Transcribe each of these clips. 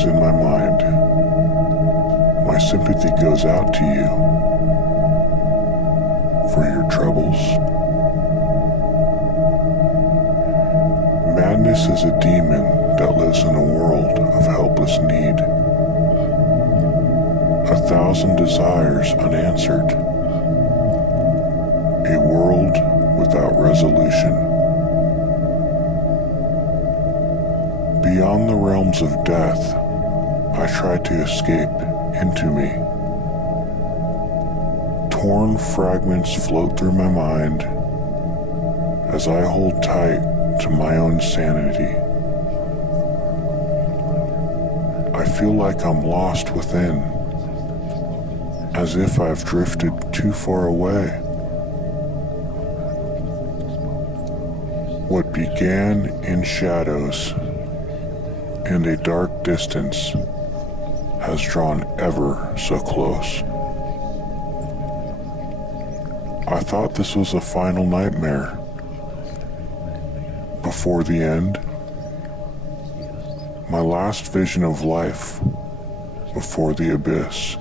visions in my mind. My sympathy goes out to you for your troubles. Madness is a demon that lives in a world of helpless need. 1,000 desires unanswered. A world without resolution. Beyond the realms of death, I try to escape into me. Torn fragments float through my mind as I hold tight to my own sanity. I feel like I'm lost within, as if I've drifted too far away. What began in shadows and a dark distance has drawn ever so close. I thought this was a final nightmare before the end, my last vision of life before the abyss.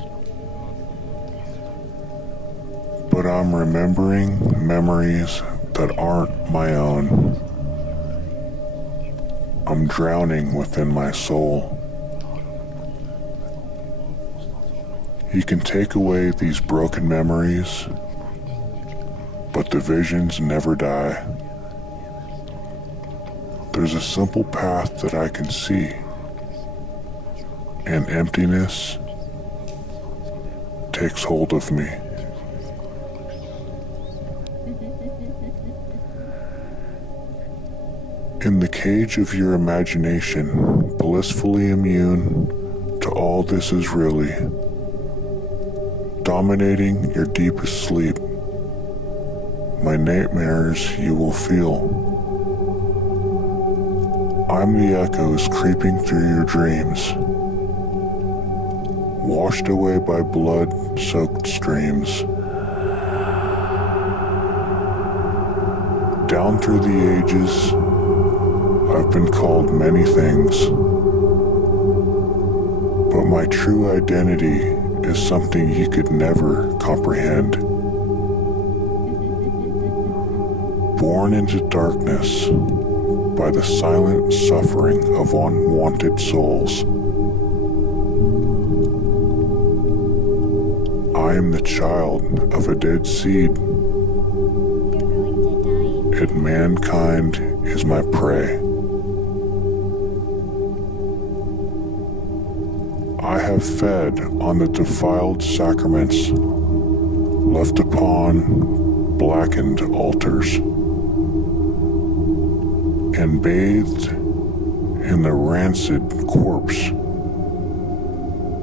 But I'm remembering memories that aren't my own. I'm drowning within my soul. You can take away these broken memories, but the visions never die. There's a simple path that I can see, and emptiness takes hold of me. In the cage of your imagination, blissfully immune to all this is really, dominating your deepest sleep, my nightmares you will feel. I'm the echoes creeping through your dreams, washed away by blood-soaked streams. Down through the ages, I've been called many things, but my true identity is something you could never comprehend. Born into darkness by the silent suffering of unwanted souls, I am the child of a dead seed, and mankind is my prey. I have fed on the defiled sacraments left upon blackened altars, and bathed in the rancid corpse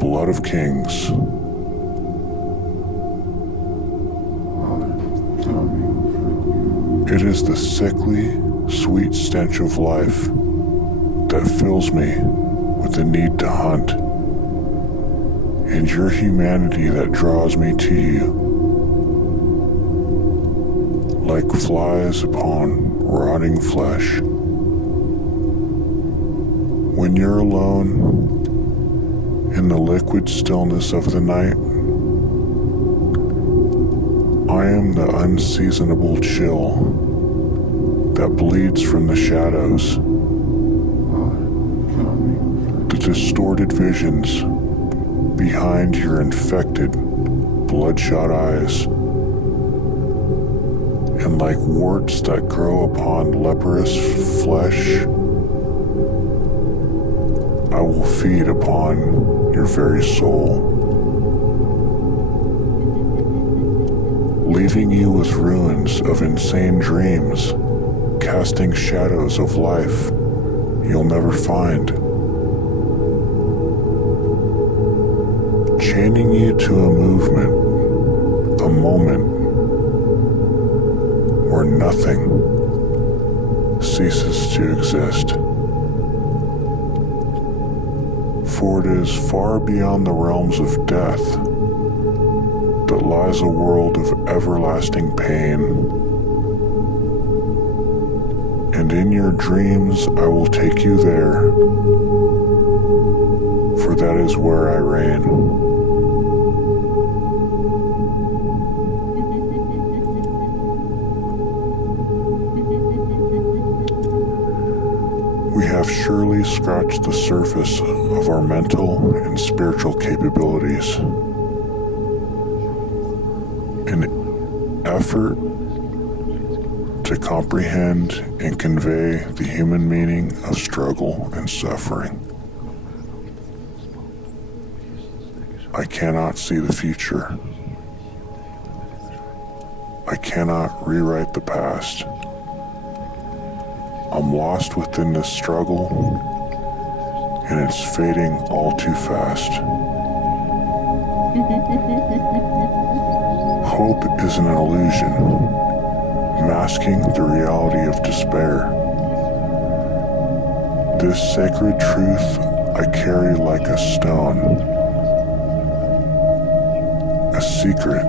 blood of kings. It is the sickly, sweet stench of life that fills me with the need to hunt, and your humanity that draws me to you, like flies upon rotting flesh. When you're alone in the liquid stillness of the night, I am the unseasonable chill that bleeds from the shadows, the distorted visions behind your infected, bloodshot eyes, and like warts that grow upon leprous flesh, I will feed upon your very soul, leaving you with ruins of insane dreams, casting shadows of life you'll never find, chaining you to a movement, a moment where nothing ceases to exist. For it is far beyond the realms of death that lies a world of everlasting pain. And in your dreams I will take you there, for that is where I reign. We have surely scratched the surface of our mental and spiritual capabilities. An effort to comprehend and convey the human meaning of struggle and suffering. I cannot see the future. I cannot rewrite the past. I'm lost within this struggle, and it's fading all too fast. Hope is an illusion, masking the reality of despair. This sacred truth I carry like a stone, a secret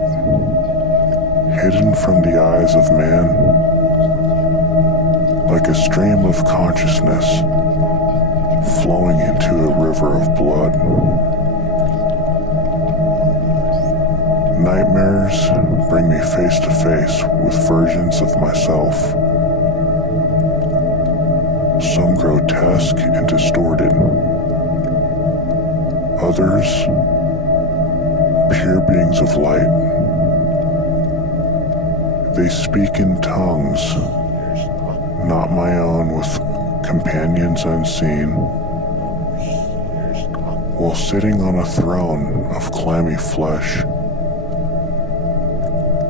hidden from the eyes of man, like a stream of consciousness flowing into a river of blood. Nightmares bring me face to face with versions of myself, some grotesque and distorted, others pure beings of light. They speak in tongues not my own, with companions unseen, while sitting on a throne of clammy flesh,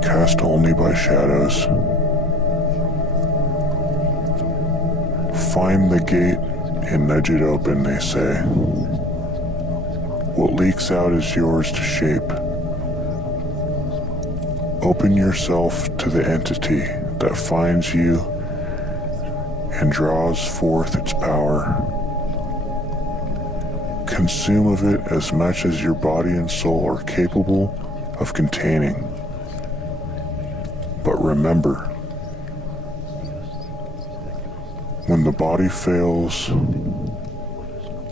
cast only by shadows. Find the gate and nudge it open, they say. What leaks out is yours to shape. Open yourself to the entity that finds you and draws forth its power. Consume of it as much as your body and soul are capable of containing. But remember, when the body fails,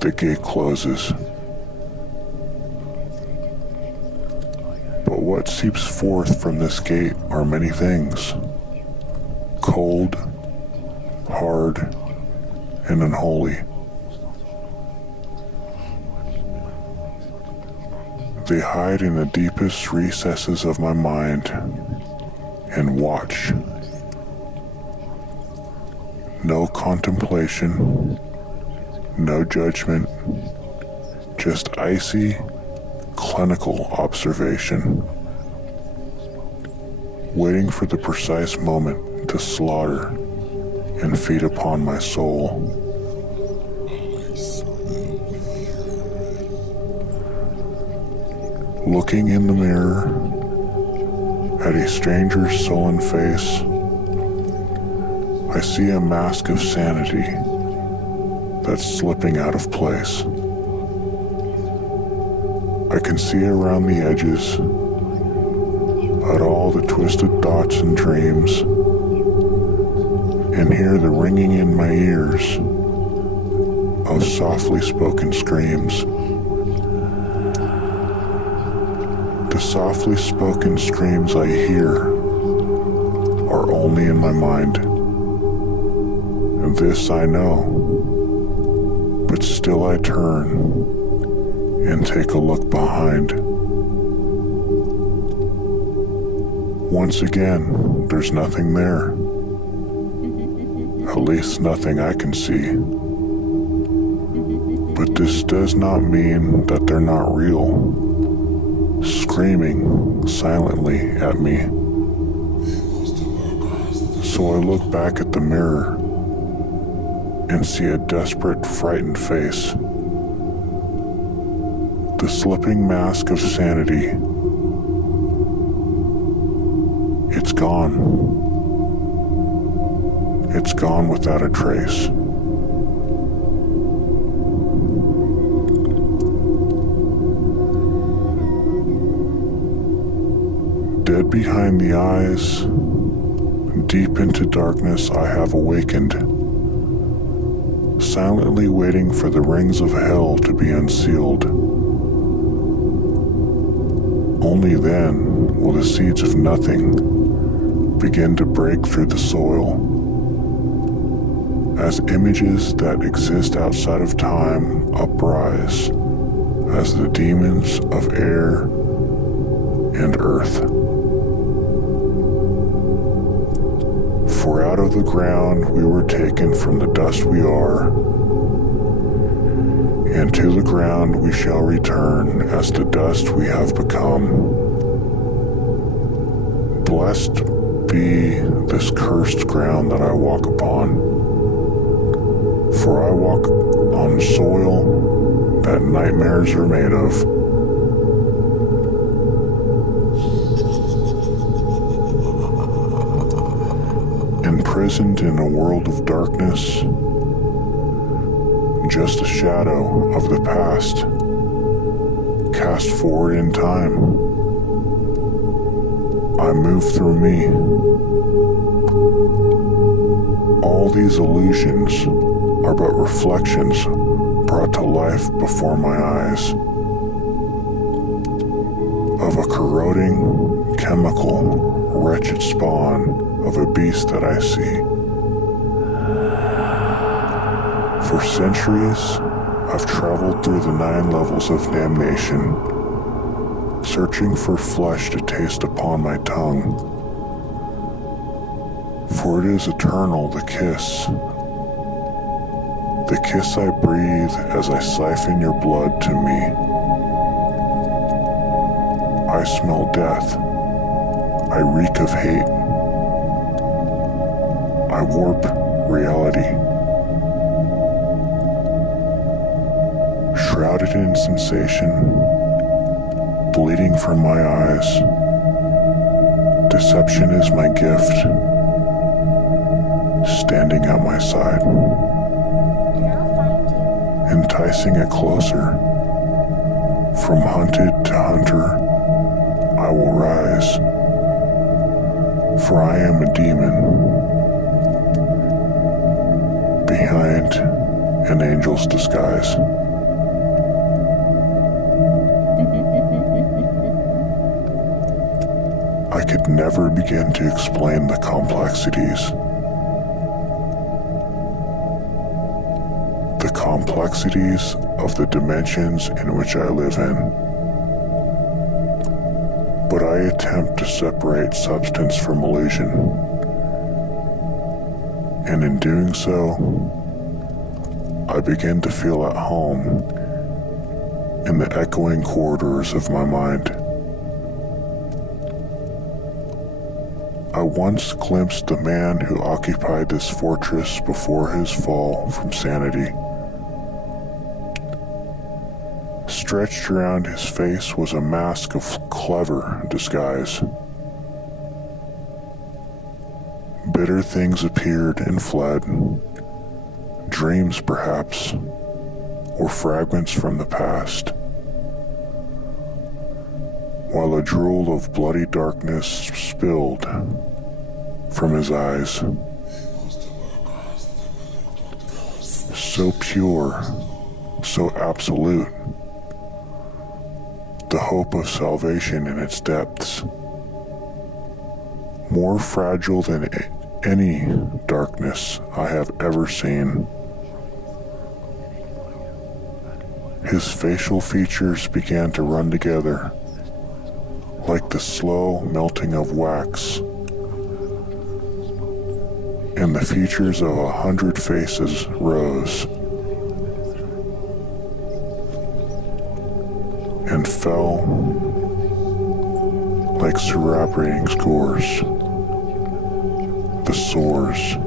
the gate closes. But what seeps forth from this gate are many things: cold, hard, and unholy. They hide in the deepest recesses of my mind and watch. No contemplation, no judgment, just icy, clinical observation, waiting for the precise moment to slaughter and feed upon my soul. Looking in the mirror at a stranger's sullen face, I see a mask of sanity that's slipping out of place. I can see around the edges at all the twisted thoughts and dreams, and hear the ringing in my ears of softly spoken screams. The softly spoken screams I hear are only in my mind. And this I know, but still I turn and take a look behind. Once again, there's nothing there. At least nothing I can see. But this does not mean that they're not real, screaming silently at me. So I look back at the mirror and see a desperate, frightened face. The slipping mask of sanity. It's gone. It's gone without a trace. Dead behind the eyes, deep into darkness I have awakened. silently waiting for the rings of hell to be unsealed. Only then will the seeds of nothing begin to break through the soil, as images that exist outside of time uprise as the demons of air and earth. For out of the ground we were taken from the dust we are, and to the ground we shall return as the dust we have become. Blessed be this cursed ground that I walk upon, for I walk on soil that nightmares are made of. Imprisoned in a world of darkness, just a shadow of the past, cast forward in time. I move through me. All these illusions are but reflections brought to life before my eyes of a corroding, chemical, wretched spawn of a beast that I see. For centuries, I've traveled through the 9 levels of damnation, searching for flesh to taste upon my tongue. For it is eternal, the kiss I breathe as I siphon your blood to me. I smell death. I reek of hate. I warp reality. Shrouded in sensation, bleeding from my eyes, deception is my gift, standing at my side, enticing it closer. From hunted to hunter, I will rise, for I am a demon behind an angel's disguise. I could never begin to explain the complexities. The complexities of the dimensions in which I live in. But I attempt to separate substance from illusion. And in doing so, I begin to feel at home in the echoing corridors of my mind. I once glimpsed the man who occupied this fortress before his fall from sanity. Stretched around his face was a mask of clever disguise. Bitter things appeared and fled, dreams perhaps, or fragments from the past, while a drool of bloody darkness spilled from his eyes. So pure, so absolute, the hope of salvation in its depths, more fragile than any darkness I have ever seen. His facial features began to run together, like the slow melting of wax, and the features of 100 faces rose and fell like cerebrating scores, the sores.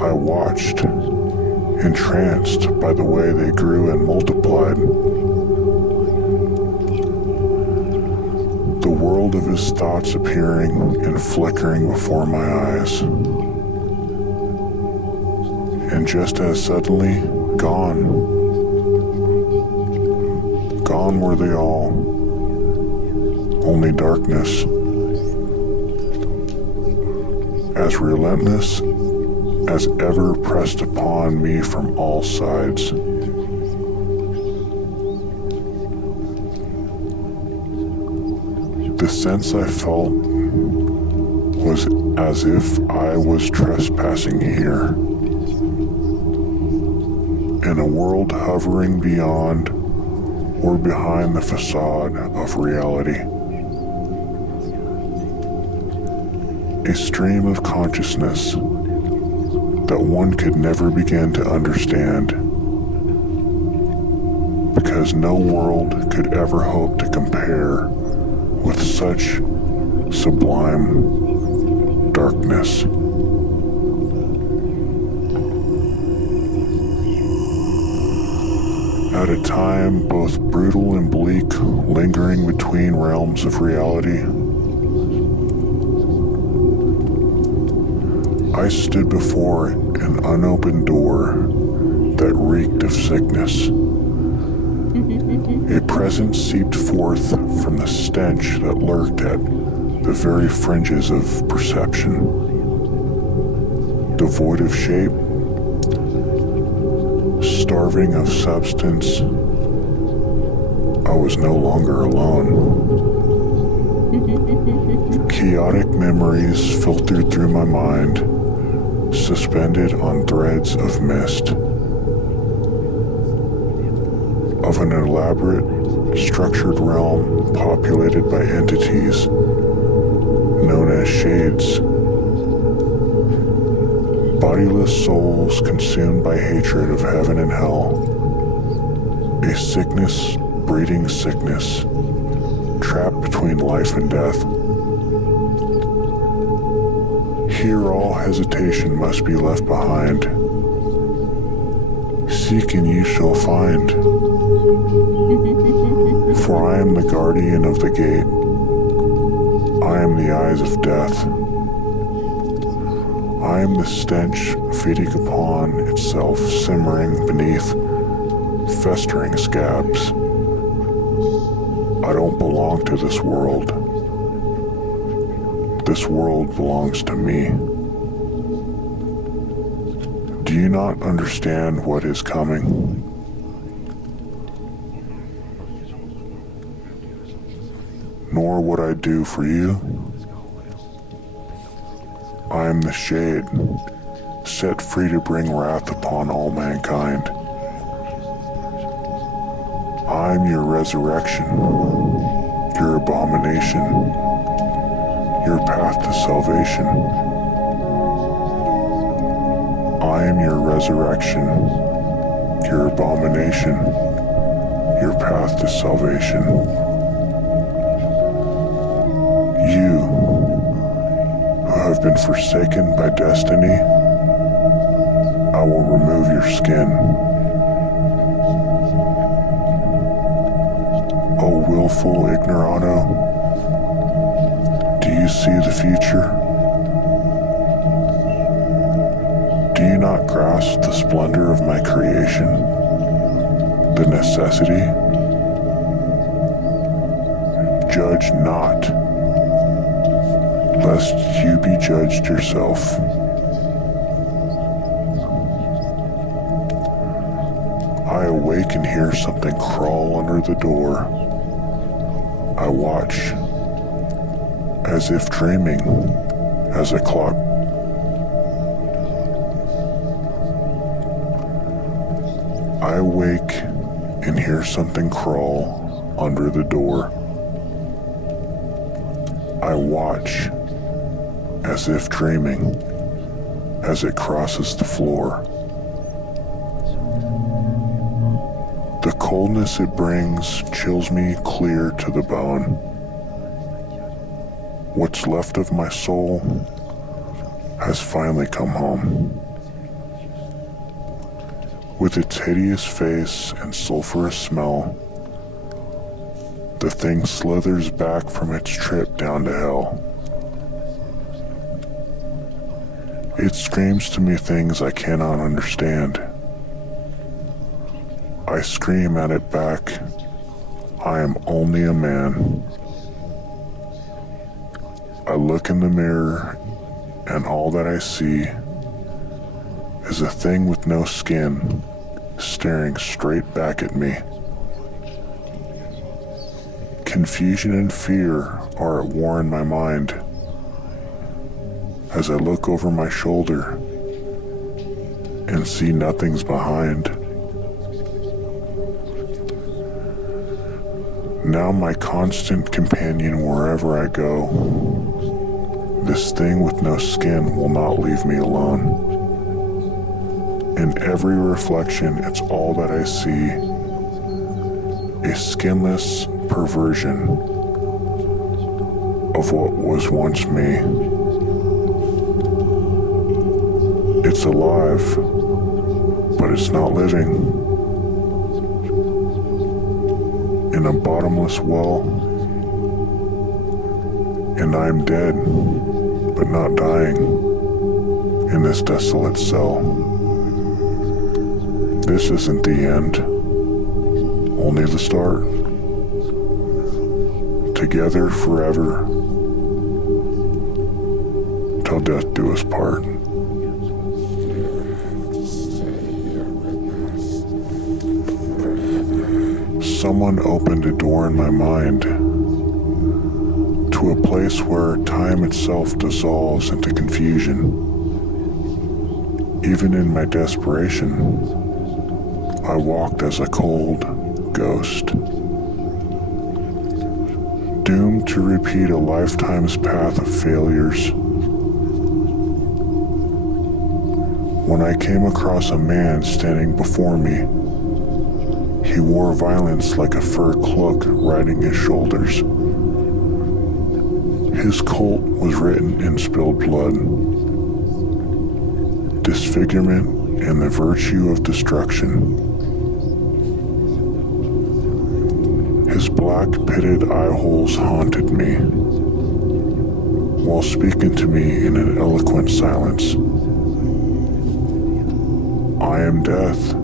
I watched, entranced by the way they grew and multiplied. The world of his thoughts appearing and flickering before my eyes. And just as suddenly, gone. Gone were they all. Only darkness. as relentless as ever pressed upon me from all sides. The sense I felt was as if I was trespassing here, in a world hovering beyond or behind the facade of reality. A stream of consciousness that one could never begin to understand, because no world could ever hope to compare with such sublime darkness. At a time both brutal and bleak, lingering between realms of reality, I stood before an unopened door that reeked of sickness. A presence seeped forth from the stench that lurked at the very fringes of perception. Devoid of shape, starving of substance, I was no longer alone. Chaotic memories filtered through my mind, suspended on threads of mist, of an elaborate, structured realm populated by entities known as shades, bodiless souls consumed by hatred of heaven and hell, a sickness breeding sickness, trapped between life and death. Here all hesitation must be left behind. Seek and you shall find. For I am the guardian of the gate. I am the eyes of death. I am the stench feeding upon itself, simmering beneath festering scabs. I don't belong to this world. This world belongs to me. Do you not understand what is coming? Nor what I do for you? I am the shade, set free to bring wrath upon all mankind. I am your resurrection, your abomination, your path to salvation. I am your resurrection, your abomination, your path to salvation. You, who have been forsaken by destiny, I will remove your skin. O willful ignorano, do you see the future? Do you not grasp the splendor of my creation? The necessity? Judge not, lest you be judged yourself. I awake and hear something crawl under the door. I watch, as if dreaming, as a clock. I awake and hear something crawl under the door. I watch, as if dreaming, as it crosses the floor. The coldness it brings chills me clear to the bone. What's left of my soul has finally come home. With its hideous face and sulphurous smell, the thing slithers back from its trip down to hell. It screams to me things I cannot understand. I scream at it back, I am only a man. I look in the mirror and all that I see is a thing with no skin staring straight back at me. Confusion and fear are at war in my mind as I look over my shoulder and see nothing's behind. Now my constant companion wherever I go, this thing with no skin will not leave me alone. In every reflection, it's all that I see, a skinless perversion of what was once me. It's alive, but it's not living. In a bottomless well, and I'm dead, but not dying, in this desolate cell. This isn't the end, only the start. Together forever, till death do us part. Someone opened a door in my mind to a place where time itself dissolves into confusion. Even in my desperation, I walked as a cold ghost, doomed to repeat a lifetime's path of failures. When I came across a man standing before me, he wore violence like a fur cloak riding his shoulders. His cult was written in spilled blood, disfigurement and the virtue of destruction. His black pitted eye holes haunted me, while speaking to me in an eloquent silence. I am death.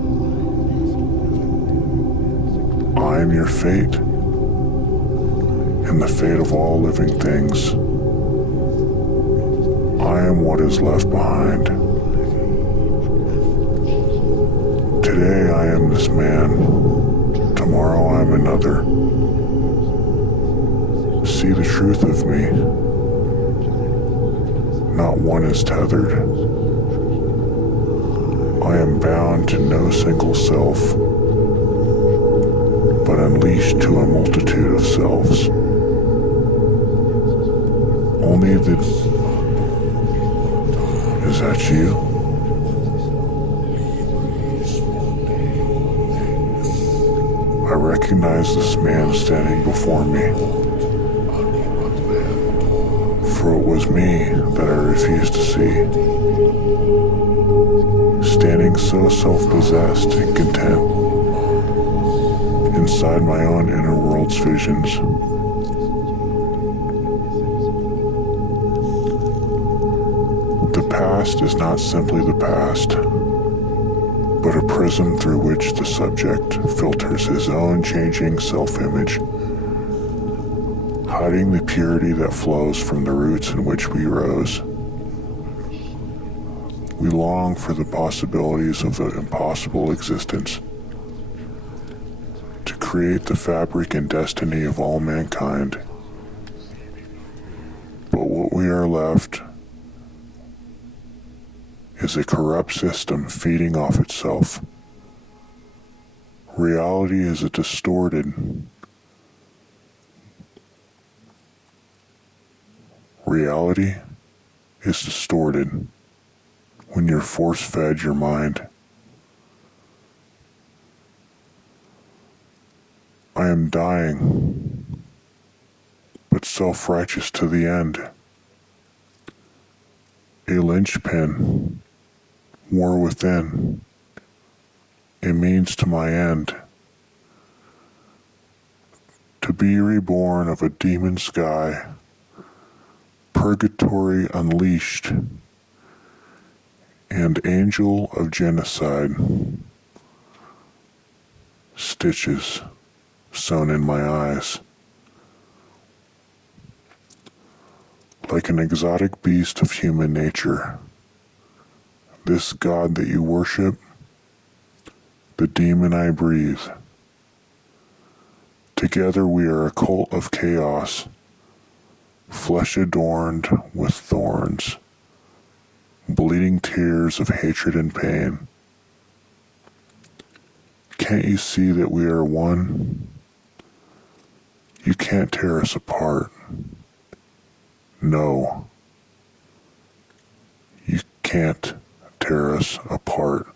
I am your fate, and the fate of all living things. I am what is left behind. Today I am this man, tomorrow I am another. See the truth of me. Not one is tethered. I am bound to no single self, but unleashed to a multitude of selves. Only the... Is that you? I recognize this man standing before me, for it was me that I refused to see, standing so self-possessed and content inside my own inner world's visions. The past is not simply the past, but a prism through which the subject filters his own changing self-image, hiding the purity that flows from the roots in which we rose. We long for the possibilities of the impossible existence, to create the fabric and destiny of all mankind. But what we are left is a corrupt system feeding off itself. Reality is Reality is distorted when you're force-fed your mind. I am dying, but self-righteous to the end. A linchpin, war within, a means to my end. To be reborn of a demon sky, purgatory unleashed, and angel of genocide. Stitches sewn in my eyes. like an exotic beast of human nature. This God that you worship, the demon I breathe. Together we are a cult of chaos, flesh adorned with thorns, bleeding tears of hatred and pain. Can't you see that we are one? You can't tear us apart. No, you can't tear us apart.